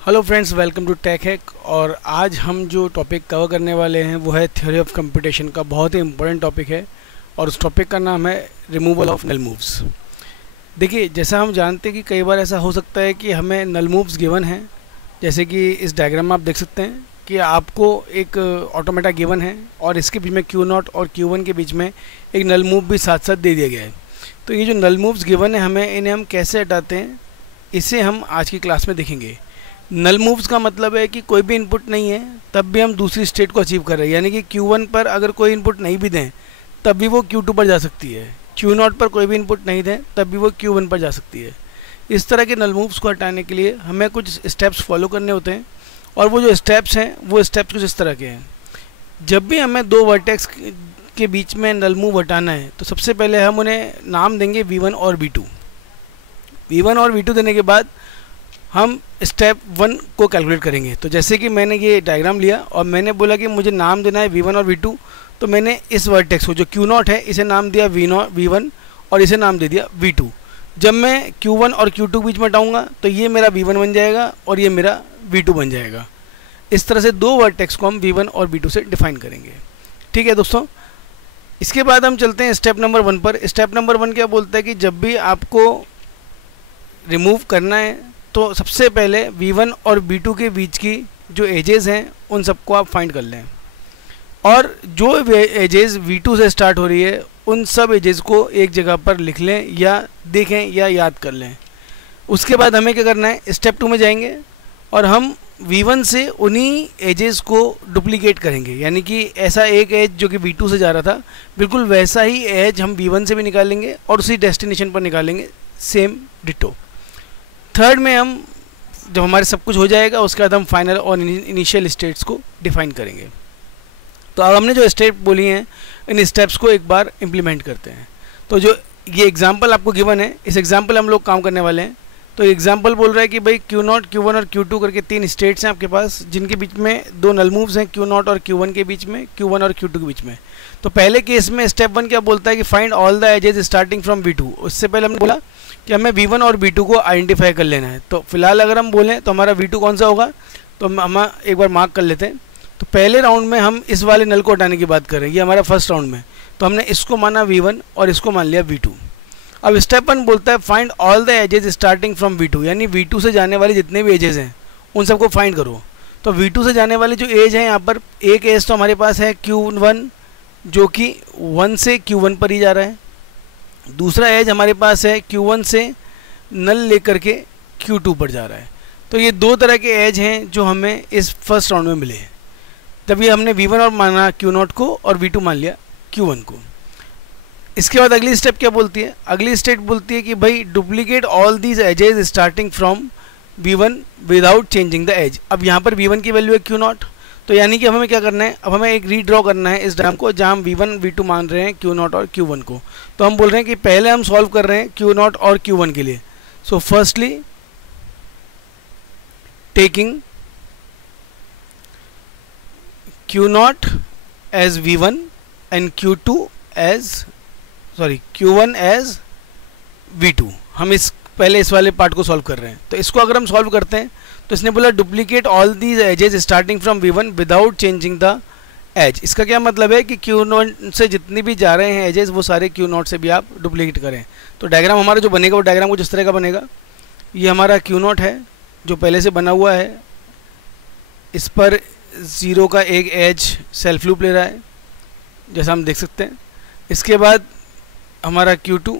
Hello friends, welcome to tech hack. और आज हम जो टॉपिक कवर करने वाले हैं वो है थ्योरी ऑफ कंप्यूटेशन का। बहुत ही इंपॉर्टेंट टॉपिक है और उस टॉपिक का नाम है रिमूवल ऑफ नल मूव्स। देखिए, जैसा हम जानते हैं कि कई बार ऐसा हो सकता है कि हमें नल मूव्स गिवन हैं, जैसे कि इस डायग्राम में आप देख सकते हैं कि आपको एक ऑटोमेटा गिवन है और इसके बीच में Q0 और Q1 के बीच में एक नल मूव भी साथ साथ दे दिया गया है। तो ये जो नल मूव्स गिवन है हमें इन्हें हम कैसे हटाते हैं, इसे हम आज की क्लास में देखेंगे। नल मूव्स का मतलब है कि कोई भी इनपुट नहीं है तब भी हम दूसरी स्टेट को अचीव कर रहे हैं, यानी कि Q1 पर अगर कोई इनपुट नहीं भी दें तब भी वो Q2 पर जा सकती है, Q0 पर कोई भी इनपुट नहीं दें तब भी वो Q1 पर जा सकती है। इस तरह के नल मूव्स को हटाने के लिए हमें कुछ स्टेप्स फॉलो करने होते हैं और वो जो स्टेप्स हैं वो स्टेप्स कुछ इस तरह के हैं। जब भी हमें दो वर्टेक्स के बीच में नल मूव हटाना है तो सबसे पहले हम उन्हें नाम देंगे V1 और V2। V1 और V2 देने के बाद हम स्टेप 1 को कैलकुलेट करेंगे। तो जैसे कि मैंने ये डायग्राम लिया और मैंने बोला कि मुझे नाम देना है V1 और V2, तो मैंने इस वर्टेक्स को जो Q0 है इसे नाम दिया V1 और इसे नाम दे दिया V2। जब मैं Q1 और Q2 बीच में हटाऊँगा तो ये मेरा V1 बन जाएगा और ये मेरा V2 बन जाएगा। इस तरह से दो वर्टेक्स को हम V1 और V2 से डिफाइन करेंगे। ठीक है दोस्तों, इसके बाद हम चलते हैं स्टेप नंबर 1 पर। स्टेप नंबर 1 क्या बोलता है कि जब भी आपको रिमूव करना है तो सबसे पहले V1 और V2 के बीच की जो एजेस हैं उन सबको आप फाइंड कर लें, और जो एजेस V2 से स्टार्ट हो रही है उन सब एजेस को एक जगह पर लिख लें या देखें या याद कर लें। उसके बाद हमें क्या करना है, स्टेप 2 में जाएंगे और हम V1 से उन्हीं एजेस को डुप्लीकेट करेंगे, यानी कि ऐसा एक एज जो कि V2 से जा रहा था बिल्कुल वैसा ही एज हम V1 से भी निकालेंगे और उसी डेस्टिनेशन पर निकालेंगे, सेम डिटो। थर्ड में हम जब हमारे सब कुछ हो जाएगा उसके बाद हम फाइनल और इनिशियल स्टेट्स को डिफाइन करेंगे। तो अब हमने जो स्टेप बोली हैं इन स्टेप्स को एक बार इम्प्लीमेंट करते हैं। तो जो ये एग्जांपल आपको गिवन है, इस एग्जांपल हम लोग काम करने वाले हैं। तो एग्जांपल बोल रहा है कि भाई Q0, Q1 और Q2 करके 3 स्टेट्स हैं आपके पास, जिनके बीच में दो नल मूव्स हैं Q0 और Q1 के बीच में, Q1 और Q2 के बीच में। तो पहले केस में स्टेप 1 क्या बोलता है कि find all the edges starting from V2। उससे पहले हमने बोला कि हमें V1 और V2 को आइडेंटिफाई कर लेना है। तो फिलहाल अगर हम बोलें तो हमारा V2 कौन सा होगा, तो हम एक बार मार्क कर लेते हैं। तो पहले राउंड में हम इस वाले नल को हटाने की बात कर रहे हैं, ये हमारा फर्स्ट राउंड में, तो हमने इसको माना V1 और इसको मान लिया V2। अब स्टेप 1 बोलता है find all the edges starting from V2, यानी V2 से जाने वाले जितने भी एजेस हैं उन सबको फाइंड करो। तो V2 से जाने वाले जो एज हैं यहाँ पर, एक एज तो हमारे पास है Q1 जो कि 1 से Q1 पर ही जा रहा है, दूसरा एज हमारे पास है Q1 से नल लेकर के Q2 पर जा रहा है। तो ये दो तरह के एज हैं जो हमें इस फर्स्ट राउंड में मिले हैं। तभी हमने V1 और माना Q0 को और V2 मान लिया Q1 को। इसके बाद अगली स्टेप क्या बोलती है, अगली स्टेप बोलती है कि भाई duplicate all these edges starting from V1 without changing the edge. अब यहाँ पर V1 की वैल्यू है Q0, तो यानी कि हमें क्या करना है, अब हमें एक रीड्रॉ करना है इस डायग्राम को जहाँ हम V1 V2 मान रहे हैं Q0 और Q1 को। तो हम बोल रहे हैं कि पहले हम सॉल्व कर रहे हैं Q0 और Q1 के लिए। So firstly taking Q0 edge V1 and Q1 edge V2, हम पहले इस वाले पार्ट को सॉल्व कर रहे हैं। तो इसको अगर हम सॉल्व करते हैं तो इसने बोला duplicate all these edges starting from V1 without changing the edge. इसका क्या मतलब है कि Q0 से जितनी भी जा रहे हैं एजेस वो सारे Q0 से भी आप डुप्लीकेट करें। तो डायग्राम हमारा जो बनेगा वो डायग्राम कुछ इस तरह का बनेगा। ये हमारा Q0 है जो पहले से बना हुआ है, इस पर 0 का एक एज सेल्फ लूप ले रहा है जैसा हम देख सकते हैं। इसके बाद हमारा Q2,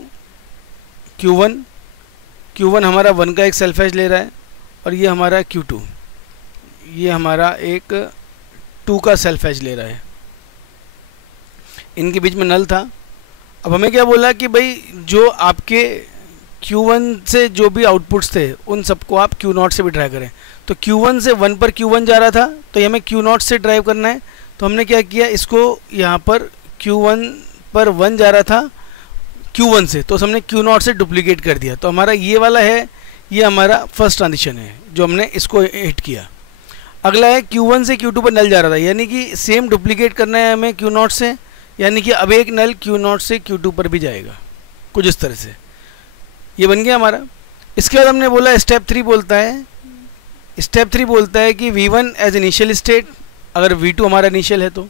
Q1 हमारा 1 का एक सेल्फ एज ले रहा है और ये हमारा Q2, ये हमारा एक 2 का सेल्फ एज ले रहा है। इनके बीच में नल था। अब हमें क्या बोला कि भाई जो आपके Q1 से जो भी आउटपुट्स थे उन सबको आप Q0 से भी ड्राइव करें। तो Q1 से 1 पर Q1 जा रहा था तो ये हमें Q0 से ड्राइव करना है। तो हमने क्या किया, इसको यहाँ पर Q1 पर 1 जा रहा था Q1 से, तो हमने Q0 से डुप्लीकेट कर दिया। तो हमारा ये वाला है, ये हमारा फर्स्ट ट्रांजिशन है जो हमने इसको हिट किया। अगला है Q1 से Q2 पर नल जा रहा था, यानी कि सेम डुप्लीकेट करना है हमें Q0 से, यानी कि अब एक नल Q0 से Q2 पर भी जाएगा, कुछ इस तरह से। ये बन गया हमारा। इसके बाद हमने बोला स्टेप 3 बोलता है स्टेप 3 बोलता है कि V1 एज इनिशियल स्टेट, अगर V2 हमारा इनिशियल है तो,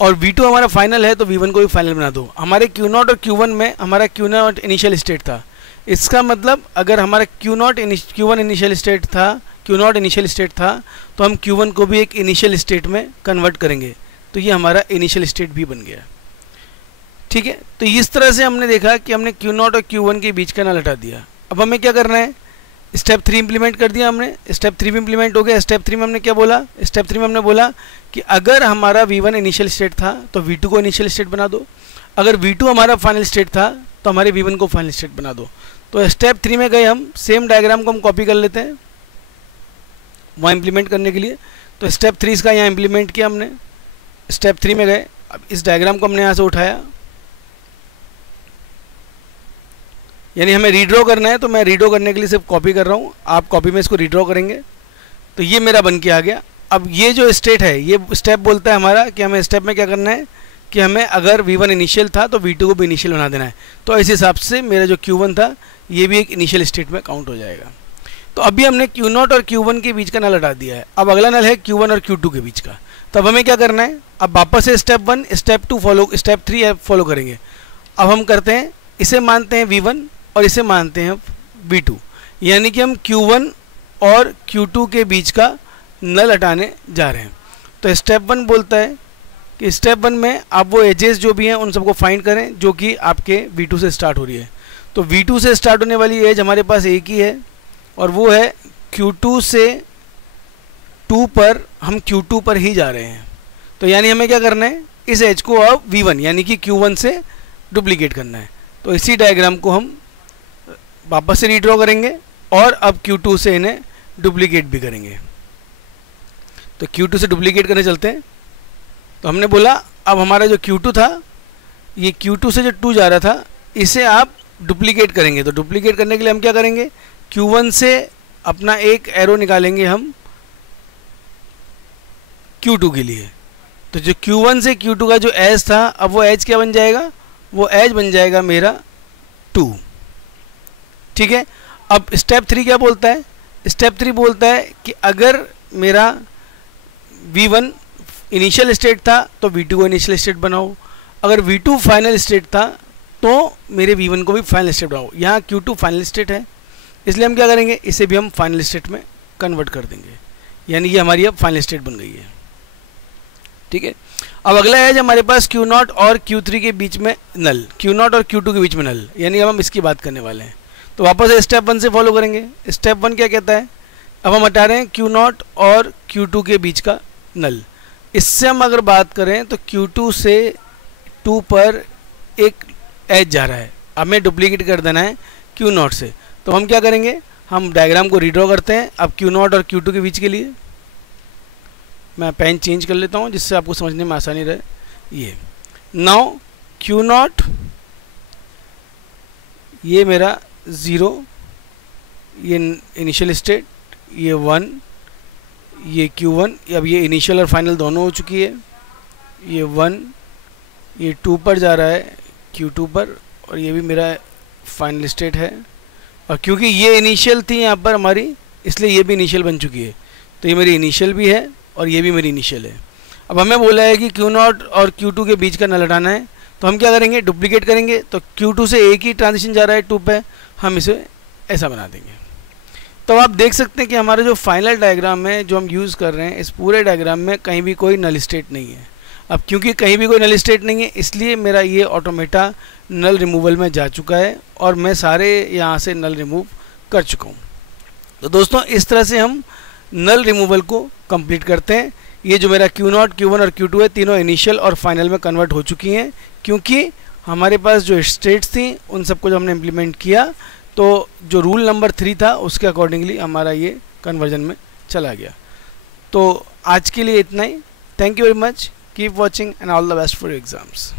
और V2 हमारा फाइनल है तो V1 को भी फाइनल बना दो। हमारे Q0 और Q1 में हमारा Q0 इनिशियल स्टेट था, इसका मतलब अगर हमारा Q1 इनिशियल स्टेट था, Q0 इनिशियल स्टेट था, तो हम Q1 को भी एक इनिशियल स्टेट में कन्वर्ट करेंगे, तो ये हमारा इनिशियल स्टेट भी बन गया। ठीक है, तो इस तरह से हमने देखा कि हमने Q0 और Q1 के बीच का नल हटा दिया। अब हमें क्या करना है, स्टेप 3 इंप्लीमेंट कर दिया हमने, स्टेप 3 भी इंप्लीमेंट हो गया। स्टेप 3 में हमने क्या बोला, स्टेप 3 में हमने बोला कि अगर हमारा V1 इनिशियल स्टेट था तो V2 को इनिशियल स्टेट बना दो, अगर V2 हमारा फाइनल स्टेट था तो हमारे V1 को फाइनल स्टेट बना दो। तो स्टेप 3 में गए हम, सेम डायग्राम को हम कॉपी कर लेते हैं वहाँ इंप्लीमेंट करने के लिए। तो स्टेप 3 इसका यहाँ इंप्लीमेंट किया हमने, स्टेप 3 में गए, अब इस डायग्राम को हमने यहाँ से उठाया, यानी हमें रीड्रॉ करना है, तो मैं रीड्रॉ करने के लिए सिर्फ कॉपी कर रहा हूँ, आप कॉपी में इसको रीड्रॉ करेंगे तो ये मेरा बन के आ गया। अब ये जो स्टेट है, ये स्टेप बोलता है हमारा कि हमें स्टेप में क्या करना है कि हमें अगर V1 इनिशियल था तो V2 को भी इनिशियल बना देना है। तो इस हिसाब से मेरा जो Q1 था ये भी एक इनिशियल स्टेट में काउंट हो जाएगा। तो अभी हमने Q0 और Q1 के बीच का नल हटा दिया है, अब अगला नल है Q1 और Q2 के बीच का। तब हमें क्या करना है, अब वापस से step 1 step 2 follow, step 3 follow करेंगे। अब हम करते हैं, इसे मानते हैं V1 और इसे मानते हैं V2, यानी कि हम Q1 और Q2 के बीच का नल हटाने जा रहे हैं। तो स्टेप 1 बोलता है कि स्टेप 1 में आप वो एजेस जो भी हैं उन सबको फाइंड करें जो कि आपके V2 से स्टार्ट हो रही है। तो V2 से स्टार्ट होने वाली एज हमारे पास एक ही है और वो है Q2 से 2 पर, हम Q2 पर ही जा रहे हैं। तो यानी हमें क्या करना है, इस एज को अब V1 यानी कि Q1 से डुप्लीकेट करना है। तो इसी डायग्राम को हम वापस से रीड्रॉ करेंगे और अब Q2 से इन्हें डुप्लीकेट भी करेंगे। तो Q2 से डुप्लीकेट करने चलते हैं। तो हमने बोला अब हमारा जो Q2 था, ये Q2 से जो 2 जा रहा था इसे आप डुप्लीकेट करेंगे। तो डुप्लीकेट करने के लिए हम क्या करेंगे, Q1 से अपना एक एरो निकालेंगे हम Q2 के लिए। तो जो Q1 से Q2 का जो एज था, अब वो एज क्या बन जाएगा, वो एज बन जाएगा मेरा 2। ठीक है, अब स्टेप 3 क्या बोलता है, स्टेप 3 बोलता है कि अगर मेरा V1 इनिशियल स्टेट था तो V2 को इनिशियल स्टेट बनाओ, अगर V2 फाइनल स्टेट था तो मेरे V1 को भी फाइनल स्टेट बनाओ। यहाँ Q2 फाइनल स्टेट है, इसलिए हम क्या करेंगे, इसे भी हम फाइनल स्टेट में कन्वर्ट कर देंगे, यानी ये हमारी अब फाइनल स्टेट बन गई है। ठीक है, अब अगला है हमारे पास Q0 और Q3 के बीच में नल, Q0 और Q2 के बीच में नल, यानी अब हम इसकी बात करने वाले हैं। तो वापस स्टेप 1 से फॉलो करेंगे। स्टेप 1 क्या कहता है, अब हम हटा रहे हैं Q0 और Q2 के बीच का नल। इससे हम अगर बात करें तो Q2 से 2 पर एक एज जा रहा है, हमें डुप्लीकेट कर देना है Q0 से। तो हम क्या करेंगे, हम डायग्राम को रीड्रॉ करते हैं अब Q0 और Q2 के बीच के लिए। मैं पेन चेंज कर लेता हूँ जिससे आपको समझने में आसानी रहे। ये नाउ Q0 ये मेरा 0, ये इनिशियल स्टेट, ये 1, ये Q1, अब ये इनिशियल और फाइनल दोनों हो चुकी है। ये 1, ये 2 पर जा रहा है Q2 पर, और ये भी मेरा फाइनल स्टेट है। और क्योंकि ये इनिशियल थी यहाँ पर हमारी, इसलिए ये भी इनिशियल बन चुकी है। तो ये मेरी इनिशियल भी है और ये भी मेरी इनिशियल है। अब हमें बोला है कि Q0 और Q2 के बीच का नल हटाना है, तो हम क्या करेंगे, डुप्लीकेट करेंगे। तो Q2 से एक ही ट्रांजिशन जा रहा है 2 पे, हम इसे ऐसा बना देंगे। तो आप देख सकते हैं कि हमारा जो फाइनल डायग्राम है जो हम यूज़ कर रहे हैं, इस पूरे डायग्राम में कहीं भी कोई नल स्टेट नहीं है। अब क्योंकि कहीं भी कोई नल स्टेट नहीं है, इसलिए मेरा ये ऑटोमेटा नल रिमूवल में जा चुका है और मैं सारे यहाँ से नल रिमूव कर चुका हूँ। तो दोस्तों इस तरह से हम नल रिमूवल को कंप्लीट करते हैं। ये जो मेरा Q0, Q1 और Q2 है, तीनों इनिशियल और फाइनल में कन्वर्ट हो चुकी हैं, क्योंकि हमारे पास जो स्टेट्स थी उन सबको जब हमने इम्प्लीमेंट किया तो जो रूल नंबर 3 था उसके अकॉर्डिंगली हमारा ये कन्वर्जन में चला गया। तो आज के लिए इतना ही। Thank you very much, keep watching and all the best for your exams.